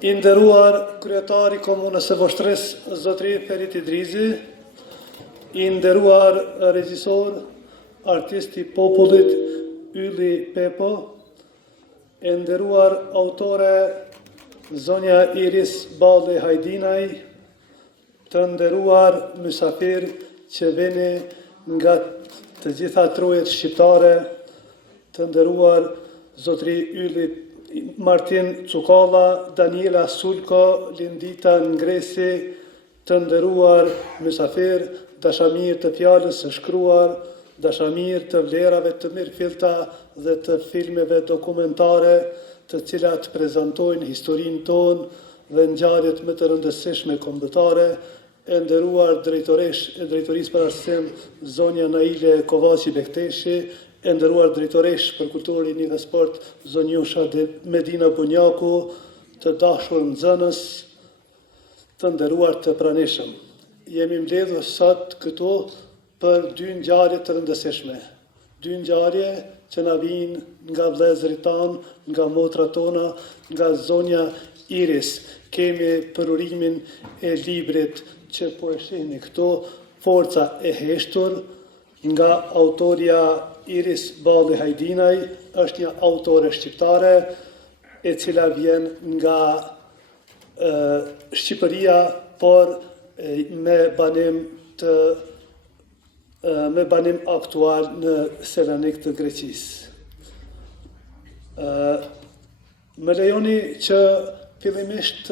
I nderuar kryetari i Komunës së Voshtrisë, zotëri Ferit Idrizi, i nderuar regjisor, artist i popullit Ylli Pepo, e nderuar autore zonja Iris Balli Hajdinaj, të nderuar mysafir që vini nga të gjitha trojet shqiptare, të nderuar zotëri Ylli Martin Cukalla, Daniela Sulko, Lindita Ngresi, të nderuar mysafir, dashamir të fjalës së shkruar, dashamir të vlerave të mirëfillta dhe të filmeve dokumentare, të cilat prezantojnë historinë tonë dhe ngjarjet më të rëndësishme kombëtare, e nderuar drejtoresh e drejtorisë për arsim zonja Naile Kovaçi Bekteshi, e nderuar drejtoresh për kulturë, rini dhe sport zonjusha Medina Bunjaku, të dashur nxënës, të nderuar të pranishëm. Jemi mbledhur sot këtu për dy ngjarje të rëndësishme. Dy ngjarje që na vijnë nga vëllezërit tanë, nga motrat tona, nga zonja Iris. Kemi përurimin e librit që po e shihni këtu, Forca e heshtur, nga autoria Iris Balli Hajdinaj, është një autore shqiptare, e cila vjen nga Shqipëria, por me banim aktual në Selanik të Greqisë. Më lejoni që fillimisht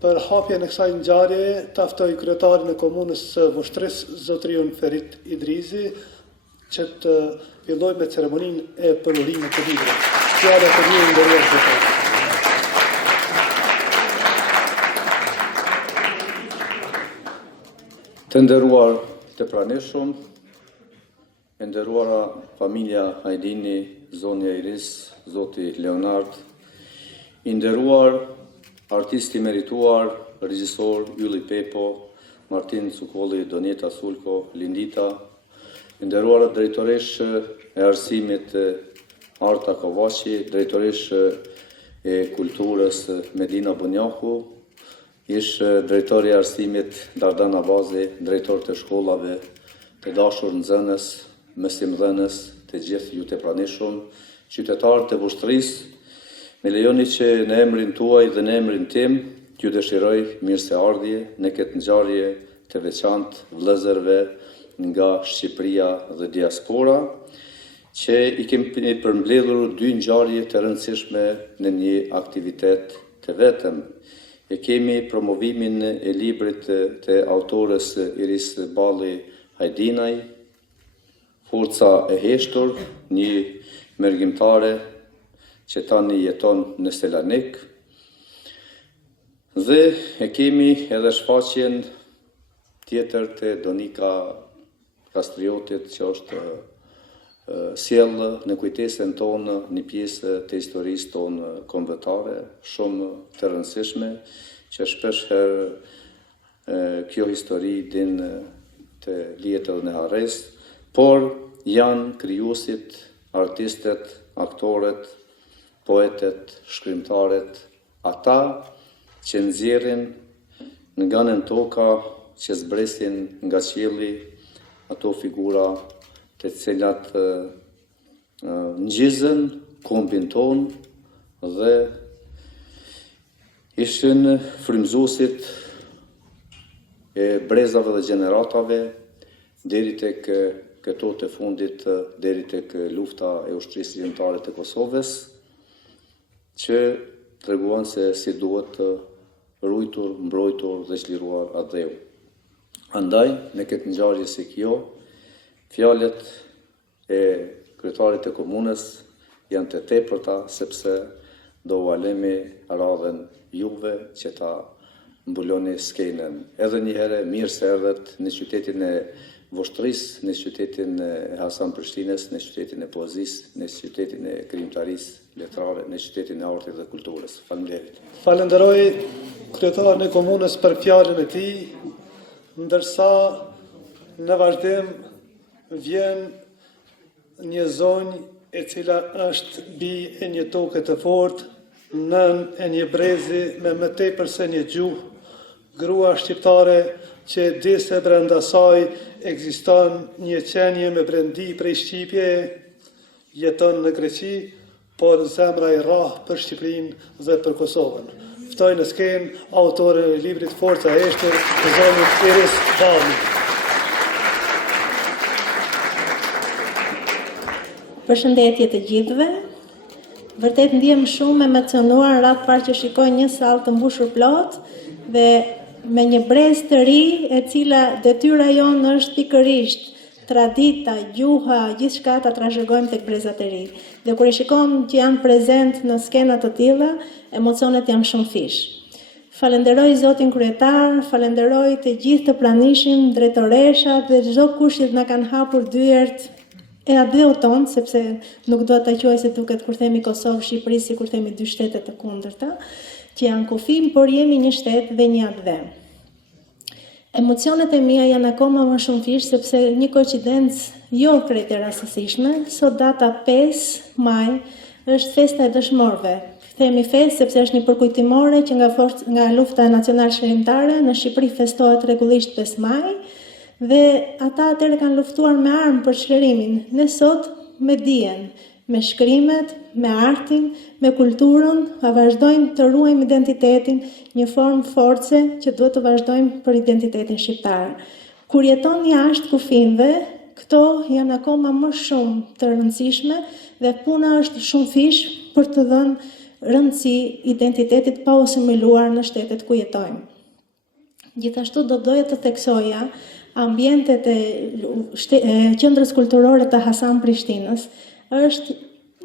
për hapjen e kësaj ngjarjeje ta ftoj kryetarin e Komunës së Voshtrisë, zotëriun Ferit Idrizi, që të filloj me ceremoninë e përurimit të librit. Fjala për ju, nderuar zotëri. Të nderuar të pranishëm, e nderuara familja Hajdini, zonja Iris, zoti Leonard, i nderuar artisti merituar, regjisor Ylli Pepo, Martin Cukolli, Daniela Sulko, Lindita, i nderuar drejtoresh e arsimit Arta Kovaçi, drejtoresh e kulturës Medina Bunjaku, ish drejtori i arsimit Dardan Abazi, drejtor të shkollave, të dashur nxënës, mësimdhënës, të gjithë ju të pranishëm, qytetarë të Voshtrisë, me lejoni që në emrin tuaj dhe në emrin tim, t'ju dëshiroj mirëseardhje në këtë ngjarje të veçantë vëllezërve nga Shqipëria dhe diaspora, që i kemi përmbledhur dy ngjarje të rëndësishme në një aktivitet të vetëm. E kemi promovimin e librit të autores Iris Balli Hajdinaj, Forca e heshtur, një mergjimtare që tani jeton në Selanik, dhe e kemi edhe shfaqjen tjetër të Donika Kastriotit, që është sjell në kujtesën tonë një pjesë të historisë tonë kombëtare, shumë të rëndësishme, që shpesh herë kjo histori din të lihet edhe në harres, por janë krijuesit, artistët, aktorët, poetet, shkrimtarët, ata që nxjerrin nga nën toka, që zbresin nga qielli ato figura të cilat ngjizën kombin ton dhe ishin frymëzuesit e brezave dhe gjeneratave deri tek këto të fundit, deri tek lufta e ushtrisë zyrtare të Kosovës, që treguan se si duhet ruajtur, mbrojtur dhe çliruar atë dheu. Andaj, në këtë ngjarje si kjo, fjalët e kryetarit të komunës janë të tepërta, sepse do u alemi radhën juve që ta mbuloni skenën. Edhe një herë mirë se erdhët në qytetin e Voshtrisë, në qytetin e Hasan Prishtinës, në qytetin e poezisë, në qytetin e krijimtarisë letrare, në qytetin e artit dhe kulturës. Faleminderit. Falenderoj kryetarin e komunës për fjalën e tij, ndërsa në vazhdim vjen një zonjë e cila është bi e një toke të fortë, nën e një brezi me më tepër se një gjuhë, grua shqiptare që di se brenda saj ekziston një qenje me brendi prej Shqipje, jeton në Greqi, por zemra i rrah për Shqipërinë dhe për Kosovën. Ftoj në skenë autorin e librit Forca e Eshtër, zonin Iris Dami. Përshëndetje të gjithëve. Vërtet ndiem shumë emocionuar ratë parë që shikoj një sallë të mbushur plot dhe me një brez të ri e cila detyra jonë është pikërisht tradita, gjuha, gjithçka ta trashëgojmë tek brezat e ri. Dhe kur e shikojmë që janë prezent në skena të tilla, emocionet janë shumë fish. Falenderoj Zotin Kryetar, falenderoj të gjithë të pranishëm, drejtoreshat dhe çdo kush që na kanë hapur dyert e atë tonë, sepse nuk do ta quaj se duket kur themi Kosovë, Shqipëri, si kur themi dy shtete të kundërta, që janë kufim, por jemi një shtet dhe një atë. Emocionet e mia janë akoma më shumë fish, sepse një koincidencë jo krejt e rastësishme, sot data 5 maj është festa e dëshmorëve. Themi festë sepse është një përkujtimore që nga lufta nacional shërimtare në Shqipëri festohet rregullisht 5 maj, dhe ata atëherë kanë luftuar me armë për çlirimin. Ne sot me dijen, me shkrimet, me artin, me kulturën, vazhdojmë të ruajmë identitetin, një formë force që duhet të vazhdojmë për identitetin shqiptar. Kur jeton jashtë kufimve, këto janë akoma më shumë të rëndësishme dhe puna është shumë fish për të dhënë rëndësi identitetit pa asimiluar në shtetet ku jetojmë. Gjithashtu do doja të theksoja ambientet e qendrës kulturore të Hasan Prishtinës është,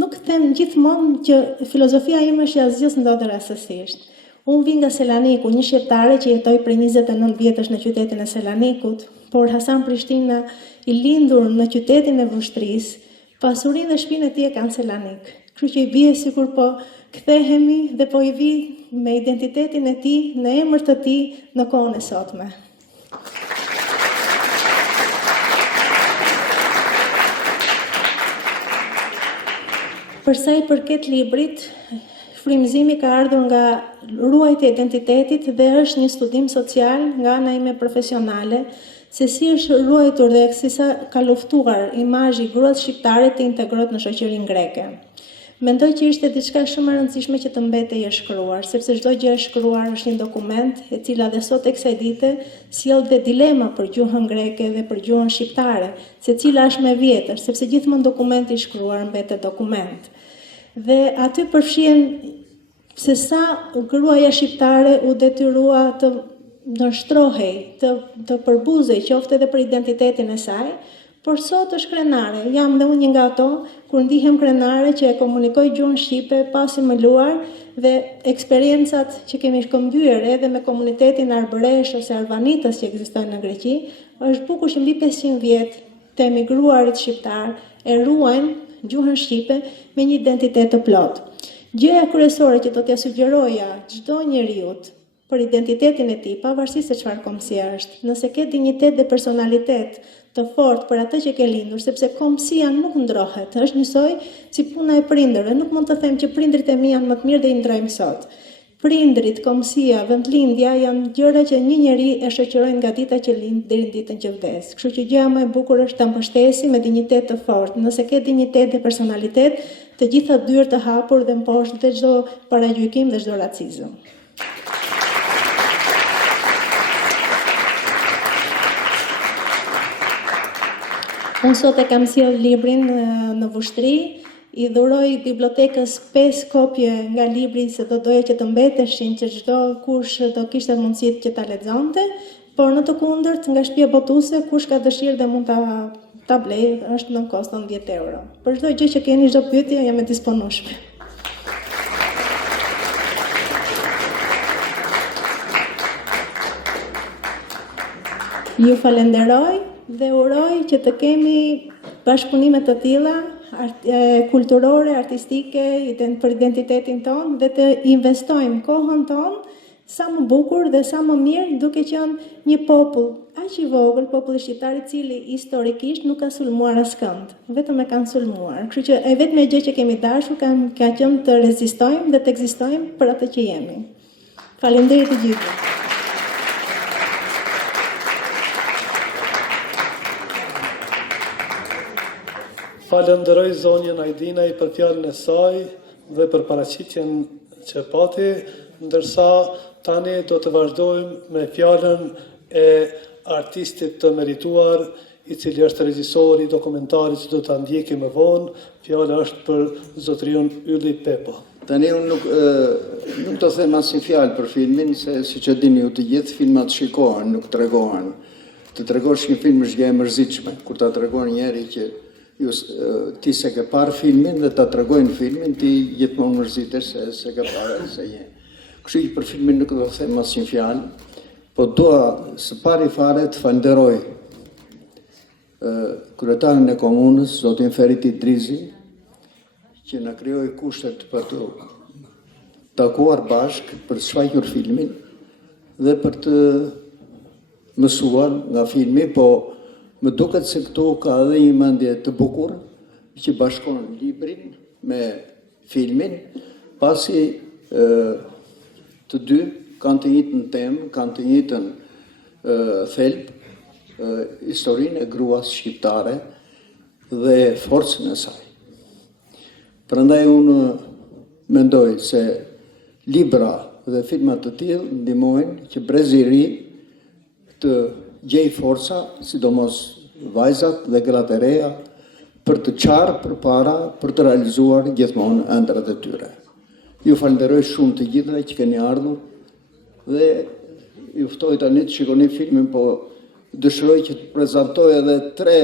nuk them gjithmonë që filozofia ime është asgjë ndodhet rastësisht. Unë vi nga Selaniku, një shqiptare që jetoi për 29 vjetësh në qytetin e Selanikut, por Hasan Prishtina i lindur në qytetin e Vushtrisë, pasurinë dhe shtëpinë e tij e kanë Selanik. Kështu që i bie sikur po kthehemi dhe po i vi me identitetin e tij, në emër të tij në kohën e sotme. Për sa i përket librit, frymëzimi ka ardhur nga ruajtja e identitetit dhe është një studim social nga ana ime profesionale, se si është ruajtur dhe si sa ka luftuar imazhi i gruas shqiptare të integrohet në shoqërinë greke. Mendoj që ishte diçka shumë e rëndësishme që të mbetej e shkruar, sepse çdo gjë e shkruar është një dokument, e cila dhe sot e kësaj dite sjell dhe dilema për gjuhën greke dhe për gjuhën shqiptare, se cila është më vjetër, sepse gjithmonë dokumenti i shkruar mbetet dokument. Dhe aty përfshihen se sa gruaja shqiptare u detyrua të ndërshtrohej, të përbuzej qoftë edhe për identitetin e saj, por sot është krenare. Jam dhe unë një nga ato, kur ndihem krenare që e komunikoj gjuhën shqipe pa asimiluar dhe eksperiencat që kemi shkëmbyer edhe me komunitetin arbëresh ose arvanitës që ekzistojnë në Greqi, është bukur që mbi 500 vjet të emigruarit shqiptar e ruajnë gjuhën shqipe me një identitet të plotë. Gjëja kryesore që do t'ja sugjeroja çdo njeriu për identitetin e tij, pavarësisht se çfarë kombësie është, nëse ke dinjitet dhe personalitet të fortë për atë që ke lindur, sepse kombësia nuk ndrohet, është njësoj si puna e prindërve. Nuk mund të them që prindrit e mi janë më të mirë dhe i ndrojmë sot. Prindrit, kombësia, vendlindja janë gjëra që një njeri e shoqërojnë nga dita që lind deri në ditën që vdes. Kështu që gjëja më e bukur është ta mbështesi me dinjitet të fortë. Nëse ke dinjitet dhe personalitet, të gjitha dyert të hapur dhe mposhtë dhe çdo paragjykim dhe çdo racizëm. Unë sot e kam sjell librin në Vushtri, i dhuroj bibliotekës 5 kopje nga libri se do doja që të mbeteshin që çdo kush do kishte mundësi që ta lexonte, por në të kundërt nga shtëpia botuese kush ka dëshirë dhe mund ta blej, është në kosto 10 euro. Për çdo gjë që keni, çdo pyetje, jam e disponueshme. Ju falenderoj dhe uroj që të kemi bashkëpunime të tilla kulturore, artistike, për identitetin tonë dhe të investojmë kohën tonë sa më bukur dhe sa më mirë, duke qenë një popull aq i vogël populli shqiptar I cili historikisht nuk ka sulmuar askënd, vetëm e kanë sulmuar. Kështu që e vetme gjë që kemi dashur ka qenë të rezistojmë dhe të ekzistojmë për atë që jemi. Faleminderit të gjithëve. Falenderoj zonjën Ajdinaj për fjalën e saj dhe për paraqitjen që pati, ndërsa tani do të vazhdojmë me fjalën e artistit të merituar, I cili është regjisor I dokumentarit që do ta ndjekim më vonë. Fjala është për zotriun Ylli Pepo. Tani unë nuk të them asnjë fjalë për filmin, se siç e dini ju të gjithë, filmat shikohen, nuk tregohen. Të tregosh një film është gjë e mërzitshme, kur ta tregon njëri që ti se ke parë filmin dhe ta tregojnë filmin, ti gjithmonë mërzitesh se ke parë se je. Kështu që për filmin nuk do të them asnjë fjalë, po dua së pari fare të falenderoj kryetarin e komunës, zotin Feriti Drizi, që na krijoi kushtet për të takuar bashkë, për të shfaqur filmin dhe për të mësuar nga filmi, po më duket se këtu ka edhe një mendje të bukur që bashkon librin me filmin, pasi të dy kanë të njëjtën temë, kanë të njëjtën thelb, historinë e gruas shqiptare dhe forcën e saj. Prandaj unë mendoj se libra dhe filmat të tillë ndihmojnë që brezi I ri të gjej forca, sidomos vajzat dhe gratë e reja, për të qarë përpara për të realizuar gjithmonë ëndrat e tyre. Ju falenderoj shumë të gjithëve që keni ardhur dhe ju ftoj tani të shikoni filmin, po dëshiroj që të prezantoj edhe 3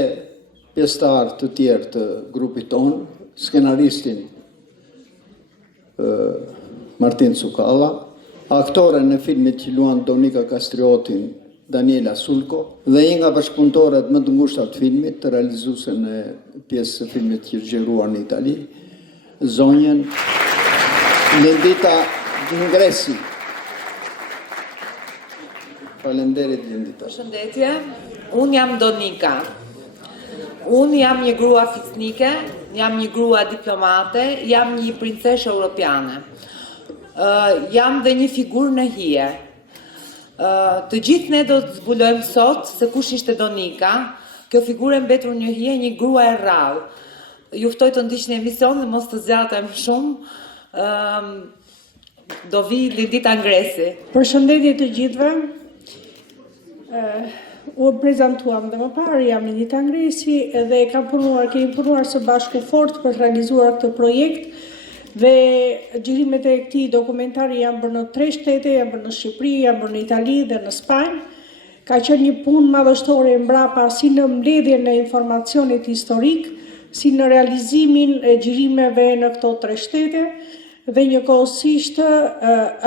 pjesëtar të tjerë të grupit tonë, skenaristin Martin Cukalla, aktoren e filmit që luan Donika Kastriotin, Daniela Sulko, dhe një nga bashkëpunëtorët më të ngushta të filmit, të realizuesen e pjesë të filmit që zgjeruar në Itali, zonjën Lindita Ngresi. Faleminderit Lindita. Përshëndetje, unë jam Donika. Unë jam një grua fisnike, jam një grua diplomate, jam një princeshë europiane. Jam dhe një figurë në hije. Të gjithë ne do të zbulojmë sot se kush ishte Donika, kjo figurë mbetur një hije, një grua e rrallë. Ju ftoj të ndiqni emision dhe mos të zgjatem shumë. Do vi Lindita Ngresi. Përshëndetje të gjithëve. U prezantuam dhe më parë, jam Lindita Ngresi dhe kemi punuar së bashku fort për të realizuar këtë projekt dhe xhirimet e këtij dokumentari janë bërë në 3 shtete, janë bërë në Shqipëri, janë bërë në Itali dhe në Spanjë. Ka qenë një punë madhështore mbrapa si në mbledhjen e informacionit historik, si në realizimin e xhirimeve në këto 3 shtete dhe njëkohësisht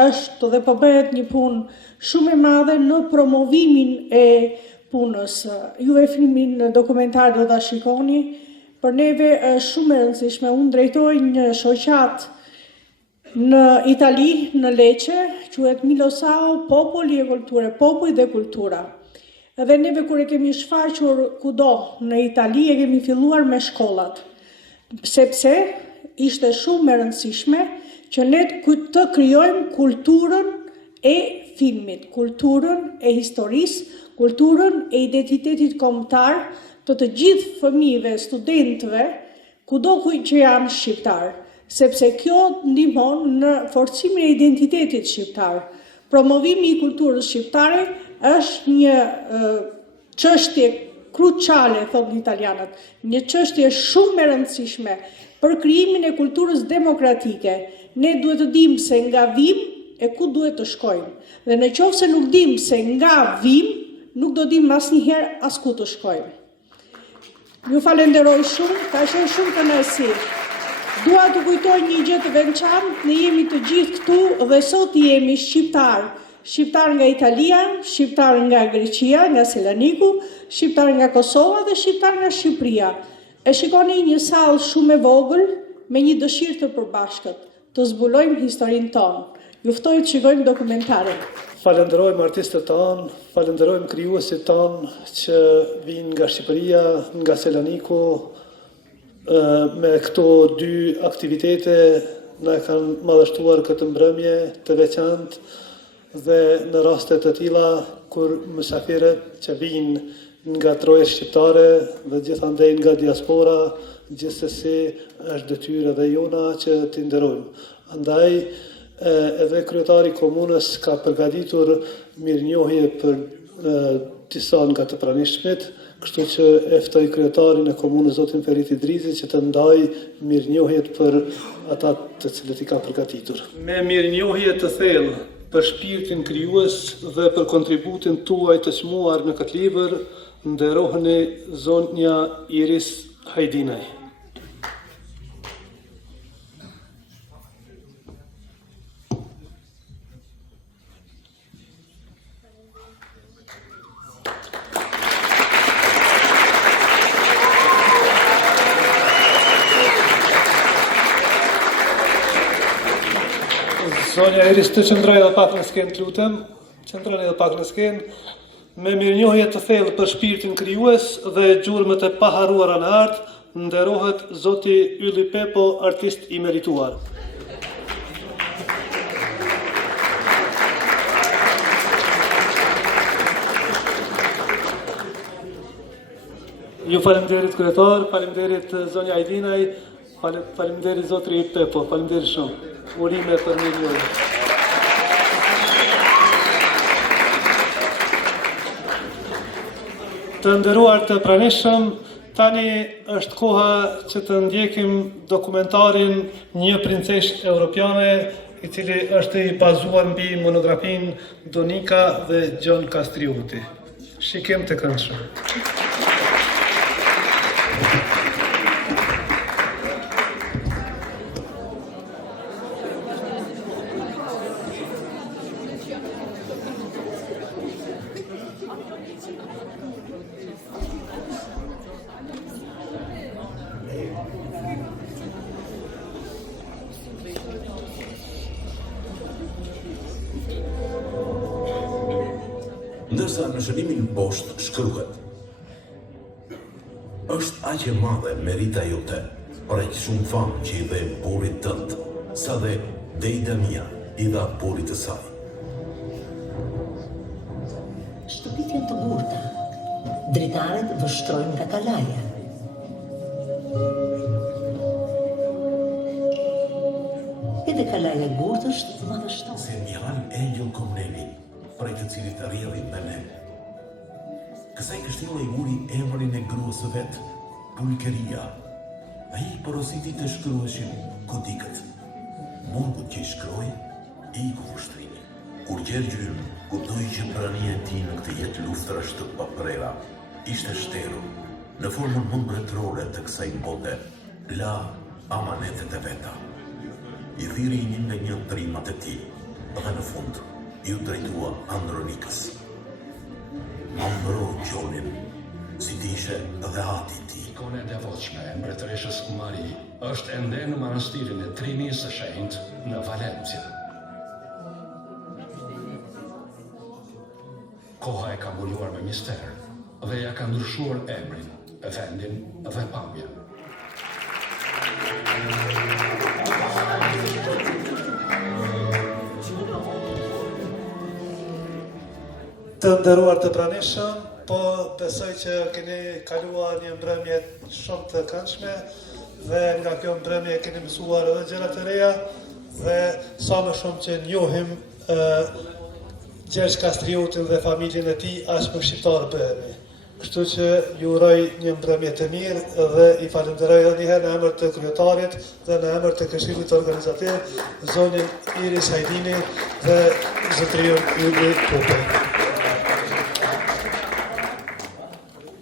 është dhe po bëhet një punë shumë e madhe në promovimin e punës. Juve filmin dokumentar do ta shikoni, për neve është shumë e rëndësishme. Unë drejtoj një shoqat në Itali, në Lecce, quhet Milosao, populli e kulture, popull dhe kultura. Edhe neve kur e kemi shfaqur kudo në Itali, e kemi filluar me shkollat, sepse ishte shumë e rëndësishme që ne të krijojmë kulturën e filmit, kulturën e historisë, kulturën e identitetit kombëtar të gjithë fëmijëve, studentëve, kudo që janë shqiptar, sepse kjo ndihmon në forcimin e identitetit shqiptar. Promovimi I kulturës shqiptare është një çështje kruciale, thonë italianët, një çështje shumë e rëndësishme për krijimin e kulturës demokratike. Ne duhet të dimë se nga vim e ku duhet të shkojmë. Dhe në qoftë se nuk dimë se nga vim, nuk do dimë asnjëherë as ku të shkojmë. Ju falenderoj shumë, ka qenë shumë kënaqësi. Dua të kujtoj një gjë të veçantë, ne jemi të gjithë këtu dhe sot jemi shqiptar. Shqiptar nga Italia, shqiptar nga Greqia, nga Selaniku, shqiptar nga Kosova dhe shqiptar nga Shqipëria. E shikoni një sallë shumë e vogël me një dëshirë të përbashkët, të zbulojmë historinë tonë. Ju ftoj të shikojmë dokumentarin. Falenderojmë artistët tanë, falenderojmë krijuesit tanë që vinë nga Shqipëria, nga Selaniku, me këto dy aktivitete na kanë madhështuar këtë mbrëmje të veçantë dhe në raste të tilla kur mysafirët që vinë nga troje shqiptare dhe gjithandej nga diaspora, gjithsesi është detyrë edhe jona që t'i nderojmë. Andaj edhe kryetari i komunës ka përgatitur mirënjohje për disa nga të pranishmit, kështu që e ftoj kryetarin e komunës zotin Feriti Drizi që të ndaj mirënjohjet për ata të cilët i ka përgatitur. Me mirënjohje të thellë për shpirtin krijues dhe për kontributin tuaj të çmuar në këtë libër, nderoheni zonja Iris Hajdinaj. Zonja Iris të qëndroj edhe pak në skenë, të lutem, qëndroj edhe pak në skenë, me mirënjohje të thellë për shpirtin krijues dhe gjurmët e paharruara në art, nderohet zoti Ylli Pepo, artist i merituar. Ju faleminderit kryetar, faleminderit zonja Hajdinaj, faleminderit zoti Pepo, faleminderit shumë. Urime për mirënjohje. Të nderuar të pranishëm, tani është koha që të ndjekim dokumentarin Një princeshë europiane, i cili është i bazuar mbi monografin Donika dhe Gjon Kastrioti. Shikim të këndshëm. Ndërsa në shënimin poshtë shkruhet: është aq e madhe merita jote, për aq shumë famë që i dhe burrit tënd, sa dhe Deida mia i dha burrit të saj. Shtëpit janë të burta, dritaret vështrojnë nga kalaja. Edhe kalaja e gurt është madhështore. Se Mihal Engjël Komneni, prej të cilit rrjedhin me ne. Kësaj kështjella i uri emrin e gruas së vet, Pulkeria. Ai porositi të shkrueshin kodikët. Mungut që i shkroi, i ku vështrini. Kur Gjergjyll kuptoi që prania e tij në këtë jetë luftrash të paprera ishte shtero, në formën më mbretërore të kësaj bote, la amanetet e veta. I thiri një nga një trimat e tij, dhe në fund ju drejtua Andronikës. Ma mbro Gjonin, si t'ishe dhe ati ti. Ikone e devotshme e mbretëreshës Mari është ende në manastirin e Trinis së Shenjtë në Valencia. Koha e ka mbuluar me mister dhe ja ka ndryshuar emrin, vendin dhe pamjen. Të nderuar të pranishëm, po besoj që keni kaluar një mbrëmje shumë të këndshme dhe nga kjo mbrëmje keni mësuar edhe gjëra të reja dhe sa më shumë që njohim Gjergj Kastriotin dhe familjen e tij, aq më shqiptar bëhemi. Kështu që ju uroj një mbrëmje të mirë dhe i falenderoj edhe një herë në emër të kryetarit dhe në emër të këshillit organizativ, zonin Iris Hajdini dhe zotriun Ylli Pepo.